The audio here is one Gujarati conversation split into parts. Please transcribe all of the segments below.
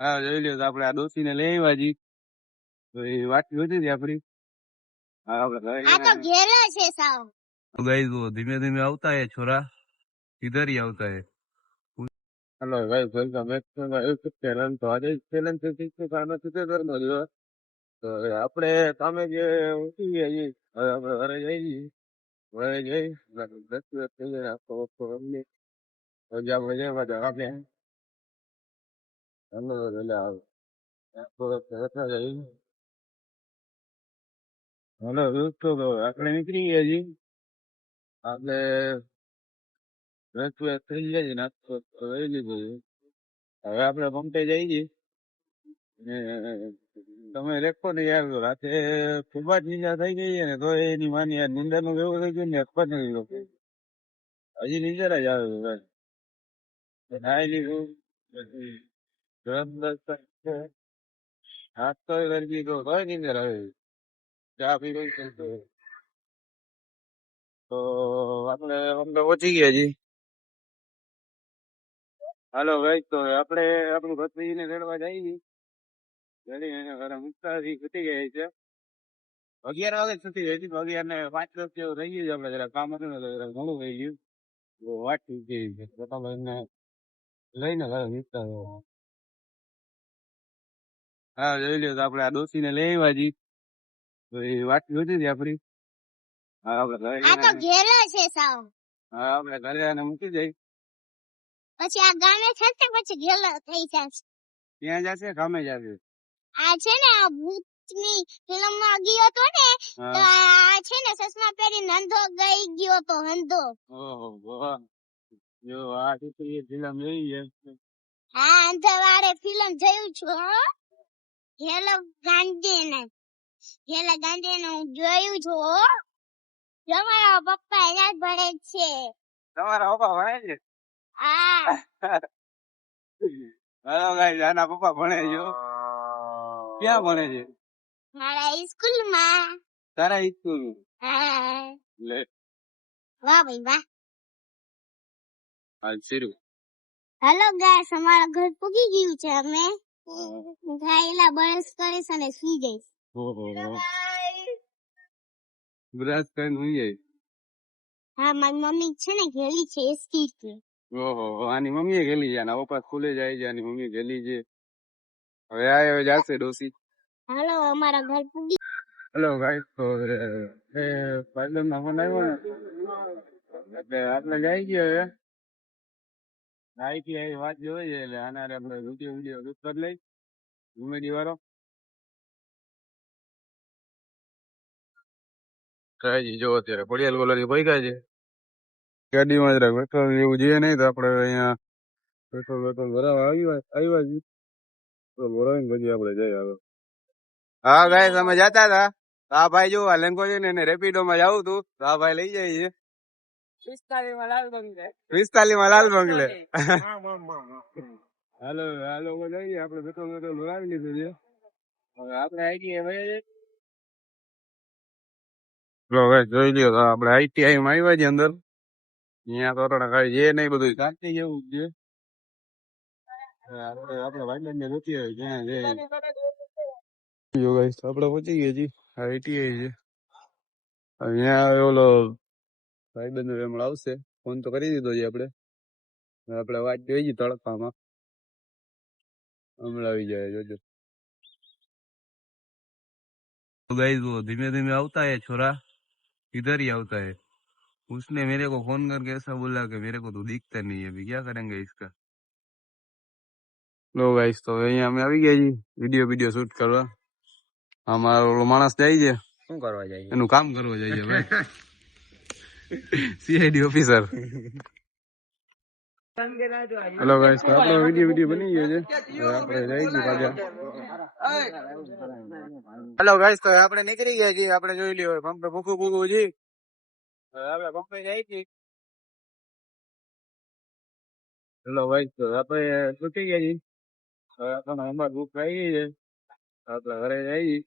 હા જોઈ લ્યો તો આપડે આ ડોસી ને લઈ આવ્યા જી. તો એ વાટકી હતી હતી આપડી. હા આપડે આ તો ઘેરા છે સાવ. गाइस वो धीमे धीमे આવતા है छोरा, इधर ही આવતા है. हेलो भाई welcome back to my YouTube channel. તો આજે ચેલેન્જ છે કે કામ છે કરનો જો. તો આપણે સામે જે ઉઠી ગયા જી, હવે આપણે ઘરે જઈએ. ઘરે જઈ દસ થઈ જાય આખો વખતો અમને હજી આપણે જવા દે આપણે હલો એટલે આખો વખત હતા જઈ. હલો દોસ્તો તો આપણે નીકળી ગયા જી. આપણે દસ થઈ જાય નાસ્તો લઈ લીધો છે. હવે આપણે પંપે જઈએ. તમે રેખો ને યાર રાતે ખૂબ જ નિંદા થઈ ગઈ છે ને તો એની માની યાર નિંદા નું એવું થઈ ગયું ને અખબાર નથી લોકો હજી નિંદર જ આવે ભાઈ. નાઈ લીધું પછી ગરમ નાસ્તો કરી દીધો તોય નિંદર આવે. ચા પી ગઈ તો આપણે પંપે પહોંચી ગયા જી. હાલો ભાઈ તો આપણે આપણું ભત્રીજીને તેડવા જઈએ છીએ. તેડીને ઘરે મૂકતા ઘટી ગયા છે. 11 વાગે છૂટી ગઈ હતી. 11 ને 5-10 જેવું થઈ ગયું છે. આપણે જરા કામ હતું ને તો જરા ઘણું થઈ ગયું. વાત થઈ ગઈ છે તો તમે લઈને ઘરે મૂકતા રહો. હા જોઈ લ્યો તો આપણે આ ડોસી ને લઈ આવ્યા જી. તો એ વાટકી હતી હતી આપડી. હા આપણે આ તો ઘેરા છે સાવ. હા આપણે ઘરે આને મૂકી જઈ. પછી આ ગામે છે ને પછી ઘેલા થઈ જશે. ત્યાં જશે ગામે જશે. આ છે ને આ ભૂતની ફિલ્મમાં ગયો તો ને તો આ છે ને ચશ્મા પહેરીને અંધો ગઈ ગયો તો અંધો. ઓહો વાહ જો આ છોકરી ફિલ્મ જોઈ છે. હા અંધવાળે ફિલ્મ જોયું છું હો. ઘેલા ગાંધીને હું જોયું છું હો. તમારા પપ્પા અહીંયા જ ભણે છે. તમારા પપ્પા ભણે છે? હા. હાલો ગાઈસ આના પપ્પા ભણે છે. ક્યાં ભણે છે? મારા સ્કૂલમાં. તારા સ્કૂલ? હા. લે વાહ ભાઈ વાહ. હાલ શીરું. હેલો ગાઈસ અમારા ઘર પૂગી ગયું છે. અમે ખાઈલા બ્રશ કરીશ અને સુઈ જઈશ. ઓહો બ્રશ કરીને સુઈ જાય. હા મારી મમ્મી છે ને ગેલી છે એસટી છે. ઓહો આની મમ્મીએ ગેલી છે. આના પપ્પા સ્કૂલે જાય છે. આની મમ્મી ગેલી છે. હવે આ જાશે ડોસી. હાલો અમારા ઘર પૂગી. હેલો ગાઈસ તો એ પાર્લર માં ફોન આવ્યો ને એટલે આપણે જઈ ગયા હવે. આઈટી આવી વાત જોઈ છે એટલે આના આપણે વિડીયો શૂટ કરી લઈ કોમેડી વાળો. કાજી જો અત્યારે પડિયાલ બોલાની પૈકા છે. ગાડીમાં જરાક પેટ્રોલ એવું જોઈએ નહીં તો આપણે અહીંયા પેટ્રોલ ભરાવા આવ્યા છીએ. તો ભરાવીને પછી આપણે જઈએ આગળ. હા ગાઈસ અમે જતા હતા. આ ભાઈ જો આ લેંગો છે ને એને રેપિડો માં જવું હતું તો આ ભાઈ લઈ જાય છે. 45 માં લાલ બંગલે. હાલો હાલો જઈએ આપણે પેટ્રોલ ભરાવી લીધું છે. હવે આપણે આઈટીઆઈ જોઈ લ્યો તો આપણે આઈટીઆઈ માં આવ્યા છીએ અંદર. અહીંયા તો કઈ છે નહીં બધું શાંતિ જેવું છે. આપણે વાઇલન્ડ ને નથી આવી ક્યાં છે આપણે પહોંચી ગયા છીએ. આઈટીઆઈ છે અહીંયા. ઓલો ભાઈબંધ હમણાં આવશે. ફોન તો કરી દીધો છે આપણે. આપણે વાત જોઈ તડકામાં હમણાં આવી જાય જોજો. गाइस वो धीमे धीमे આવતા है छोरा, इधर ही આવતા है. उसने मेरे को फोन करके ऐसा बोला कि मेरे को तो दिखता नहीं है. अभी क्या करेंगे इसका. लो गाइस તો અહીંયા અમે આવી ગયા છીએ વિડિયો શૂટ કરવા. અમારો ઓલો માણસ જાય છે શું કરવા જાય? એનું કામ કરવા જાય છે ભાઈ. CID officer. હેલો ગાઈસ તો આપણો વિડિયો બની ગયો છે. હવે આપણે જઈ છીએ પાછા. હેલો ગાઈસ તો આપણે નીકળી ગયા છીએ. આપણે જોઈ લ્યો પંપે ભૂખું છે. હવે આપણે પંપે જઈ છીએ. હેલો ગાઈસ તો આપણે છૂટી ગયા છીએ. હવે આપણને અમાર ભૂખ આવી ગઈ છે. આપણે ઘરે જઈએ.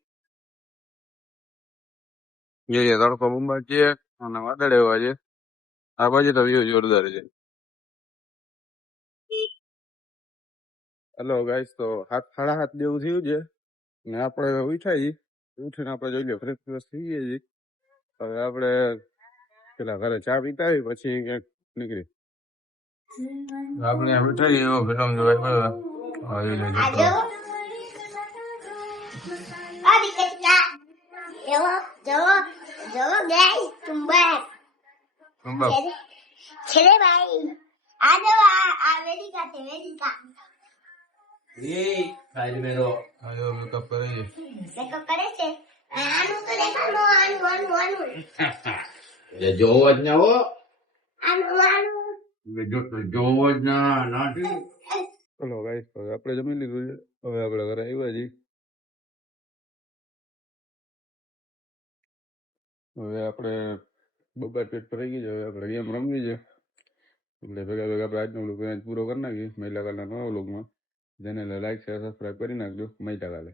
જોઈએ તડકો બુંબા છે અને વાદળ એવા છે. આ બાજુ તો વ્યૂ જોરદાર છે. હેલો ગાઈસ, તો 7:30 જેવું થયું છે ને આપણે ઉઠાઈ ઉઠીને આપણે જોઈ લે ફ્રેશ ફ્રેશ થઈ ગયા છીએ. હવે આપણે પેલા ઘરે ચા પીતા આવી પછી ક્યાંક નીકળી. આપણે ઉઠાઈ એવો ફિલ્મ જોવા આવી લે આ જો આ દીકરા એવો જો જો ગાઈસ તુંબા ચલે ભાઈ આ જો આ વેદિકા તે વેદિકા આયો મેકઅપ કરે છે. મેકઅપ કરે છે આનું તો દેખાડો આનું જોવો જ ના હો આનું જોવો જ ના ચલો ગાઈસ, હવે આપણે જમી લીધું છે. હવે આપણે ઘરે આવ્યા છીએ. હવે આપણે બપોર પેટ ભરાઈ ગઈ છે. હવે આપણે ગેમ રમવી છે એટલે ભેગા ભેગા આપણે આજનો વ્લોગ પૂરો કરી નાખીએ. મહિલા કાલના નવા વ્લોગમાં જેને લાઈક શેર સબસ્ક્રાઈબ કરી નાખજો. મહિલા કાલે